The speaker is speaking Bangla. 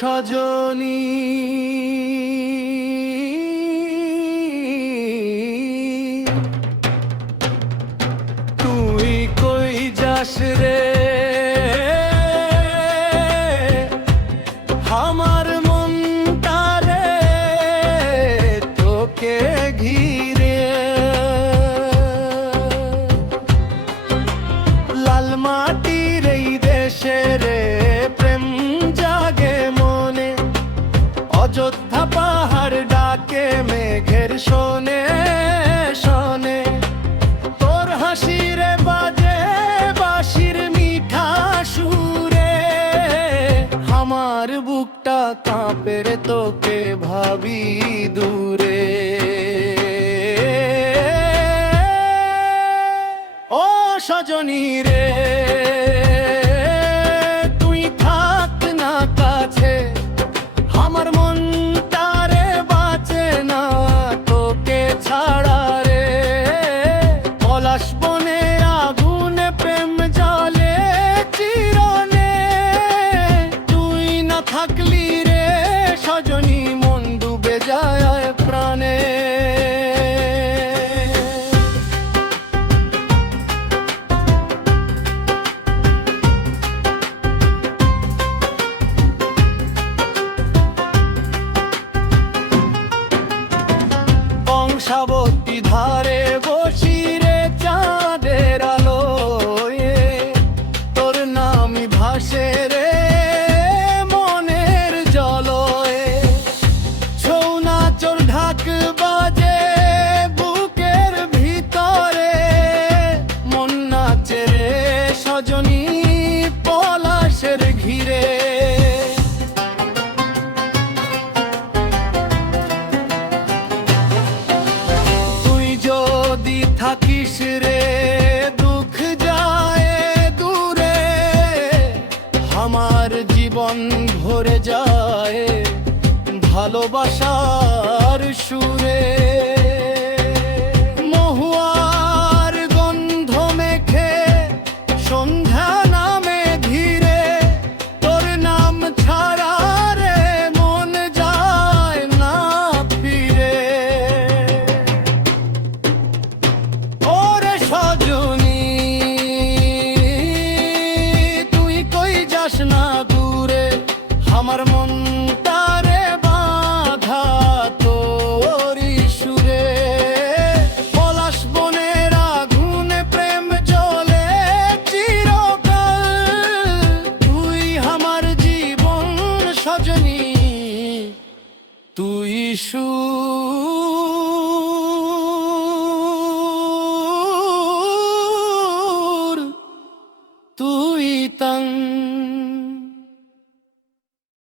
সজনী তুই কই যাস রে, আমার মনটারে তোকে ঘিরে। লাল মাটির এই দেশে রে প্রেম জাগে মনে, অযোধ্যা পাহাড় ডাকে মেঘের শোনে শোনে। তোর হাসিরে বাজে বাঁশির মিঠা সুরে, আমার বুকটা কাঁপে রে তোকে ভাবি দূরে। ও সজনী রে তুই থাক না কাছে, আমার মনটারে বাঁচে না তোকে ছাড়া রে। পলাশ বনে আগুনে প্রেম জলে চিরনে, তুই না থাকলি রে সজনী মন ডুবে যায় প্রাণে। কংসাবতী ধারে বসি রে চাঁদের আলোয়, তোর নামই ভাসে রে মনের জলয়ে। ছৌ নাচর ঢাক বাজে বুকের ভিতরে, মন নাচে রে সজনী পলাশের ঘিরে। যদি থাকিস রে দুঃখ যায় দূরে, আমার জীবন ভরে যায় ভালোবাসার সুরে। মহুয়ার গন্ধ মেখে সন্ধ্যা নামে ধীরে, তোর নাম ছাড়া রে মন যায় না ফিরে। ওরে সজনী তুই কই যাস না দূরে, আমার মনটারে বাঁধা তোরি সুরে। পলাশ বনের আগুনে প্রেম জ্বলে চিরকাল, তুই আমার জীবন সজনী তুই সুর।